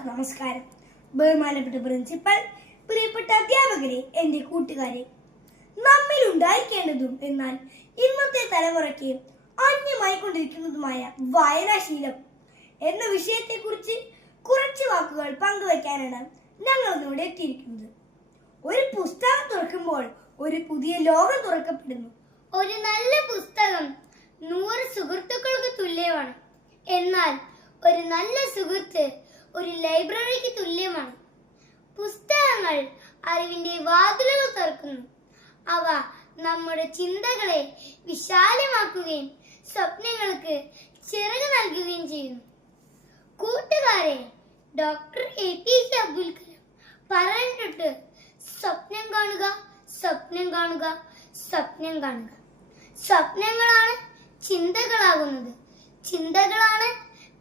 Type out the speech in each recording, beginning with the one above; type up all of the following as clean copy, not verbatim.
എല്ലാവർക്കും നമസ്കാരം. ബഹുമാനപ്പെട്ട പ്രിൻസിപ്പൽ, പ്രിയപ്പെട്ട അധ്യാപകരെ, എന്റെ കൂട്ടുകാരെ, നമ്മിൽ ഉണ്ടായിരിക്കേണ്ടതും എന്നാൽ ഇന്നത്തെ തലമുറയ്ക്ക് അന്യമായിക്കൊണ്ടിരിക്കുന്നതുമായ വായനാശീലം എന്ന വിഷയത്തെക്കുറിച്ച് കുറച്ച് വാക്കുകൾ പങ്കുവയ്ക്കാനാണ് ഞങ്ങൾ ഇവിടെ എത്തിയിരിക്കുന്നത്. ഒരു പുസ്തകം തുറക്കുമ്പോൾ ഒരു പുതിയ ലോകം തുറക്കപ്പെടുന്നു. ഒരു നല്ല പുസ്തകം 100 സുഹൃത്തുക്കൾക്ക് തുല്യമാണ്. എന്നാൽ ഒരു നല്ല സുഹൃത്ത് ഒരു ലൈബ്രറിക്ക് തുല്യമാണ്. പുസ്തകങ്ങൾ അറിവിന്റെ വാതിലുകൾ തുറക്കുന്നു. അവ നമ്മുടെ ചിന്തകളെ വിശാലമാക്കുകയും സ്വപ്നങ്ങൾക്ക് ചിറക് നൽകുകയും ചെയ്യുന്നു. കൂട്ടുകാരെ, ഡോക്ടർ APJ അബ്ദുൽ കലാം പറഞ്ഞിട്ട് സ്വപ്നം കാണുക, സ്വപ്നം കാണുക, സ്വപ്നം കാണുക. സ്വപ്നങ്ങളാണ് ചിന്തകളാകുന്നത്, ചിന്തകളാണ്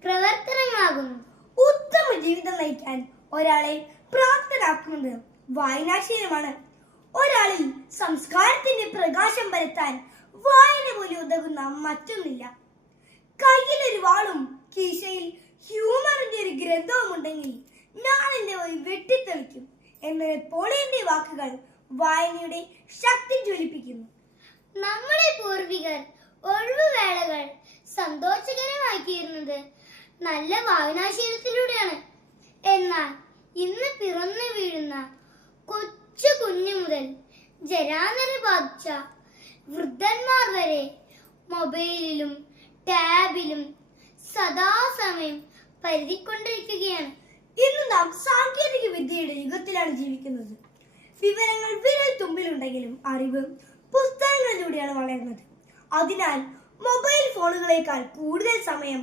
പ്രവർത്തനങ്ങളാകുന്നത്. ഉത്തമ ജീവിതം നയിക്കാൻ ഒരാളെ പ്രാപ്തരാക്കുന്നത് വായനാശീലമാണ്. ഒരാളിൽ സംസ്കാരത്തിന്റെ പ്രകാശം പരത്താൻ വായന പോലെ ഉതകുന്ന മറ്റൊന്നില്ല. കയ്യിലൊരു വാളും കീശയിൽ ഹ്യൂമറിന്റെ ഒരു ഗ്രന്ഥവും ഉണ്ടെങ്കിൽ ഞാൻ എന്റെ വഴി വെട്ടിത്തെളിക്കും എന്ന നെപ്പോളിയന്റെ വാക്കുകൾ വായനയുടെ ശക്തി ജ്വലിപ്പിക്കുന്നു. നമ്മുടെ പൂർവികർ ഒഴിവുവേളകൾ സന്തോഷകരമാക്കിയിരുന്നത് നല്ല വായനാശീലത്തിലൂടെയാണ്. എന്നാൽ ഇന്ന് പിറന്നു വീഴുന്ന കൊച്ചു കുഞ്ഞു മുതൽ ജരാനര ബാധിച്ച വൃദ്ധന്മാർ വരെ മൊബൈലിലും ടാബിലും സദാസമയം പരതിക്കൊണ്ടിരിക്കുകയാണ്. ഇന്ന് നാം സാങ്കേതിക വിദ്യയുടെ യുഗത്തിലാണ് ജീവിക്കുന്നത്. വിവരങ്ങൾ വിരൽ തുമ്പിലുണ്ടെങ്കിലും അറിവ് പുസ്തകങ്ങളിലൂടെയാണ് വളരുന്നത്. അതിനാൽ മൊബൈൽ ഫോണുകളേക്കാൾ കൂടുതൽ സമയം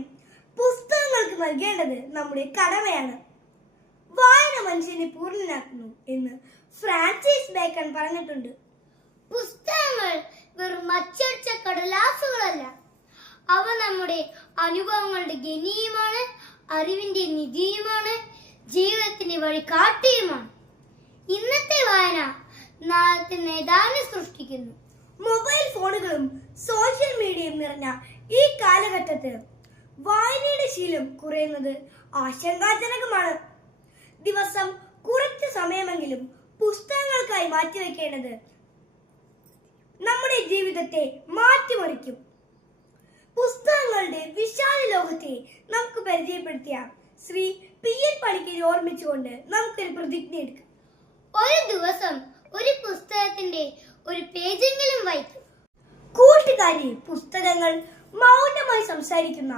പുസ്തകങ്ങൾക്ക് നൽകേണ്ടത് നമ്മുടെ കടമയാണ്. വായന മനുഷ്യനെ പൂർണ്ണനാക്കുന്നു എന്ന് ഫ്രാൻസിസ് ബേക്കൺ പറഞ്ഞിട്ടുണ്ട്. പുസ്തകങ്ങൾ വെറും അച്ചടിച്ച കടലാസുകളല്ല, അവ നമ്മുടെ അനുഭവങ്ങളുടെ ഖനിയുമാണ്, അറിവിന്റെ നിധിയുമാണ്, ജീവിതത്തിന്റെ വഴികാട്ടിയുമാണ്. ഇന്നത്തെ വായന നാളത്തെ നേതാവിനെ സൃഷ്ടിക്കുന്നു. മൊബൈൽ ഫോണുകളും സോഷ്യൽ മീഡിയയും നിറഞ്ഞ ഈ കാലഘട്ടത്തിൽ വായനയുടെ ശീലം കുറയുന്നത് ആശങ്കാജനകമാണ്. ദിവസം കുറച്ച് സമയമെങ്കിലും പുസ്തകങ്ങൾക്കായി മാറ്റിവെക്കേണ്ടത് നമ്മുടെ ജീവിതത്തെ മാറ്റിമറിക്കും. പുസ്തകങ്ങളുടെ വിശാല ലോകത്തെ നമുക്ക് പരിചയപ്പെടുത്തിയ ശ്രീ PN പണിക്കരെ ഓർമ്മിച്ചുകൊണ്ട് നമുക്കൊരു പ്രതിജ്ഞ എടുക്കാം. ഒരു ദിവസം ഒരു പുസ്തകത്തിന്റെ ഒരു പേജെങ്കിലും വായിക്കും. കൂട്ടുകാരി, പുസ്തകങ്ങൾ മൗനമായി സംസാരിക്കുന്ന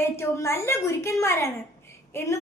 ഏറ്റവും നല്ല ഗുരുക്കന്മാരാണ് എന്ന്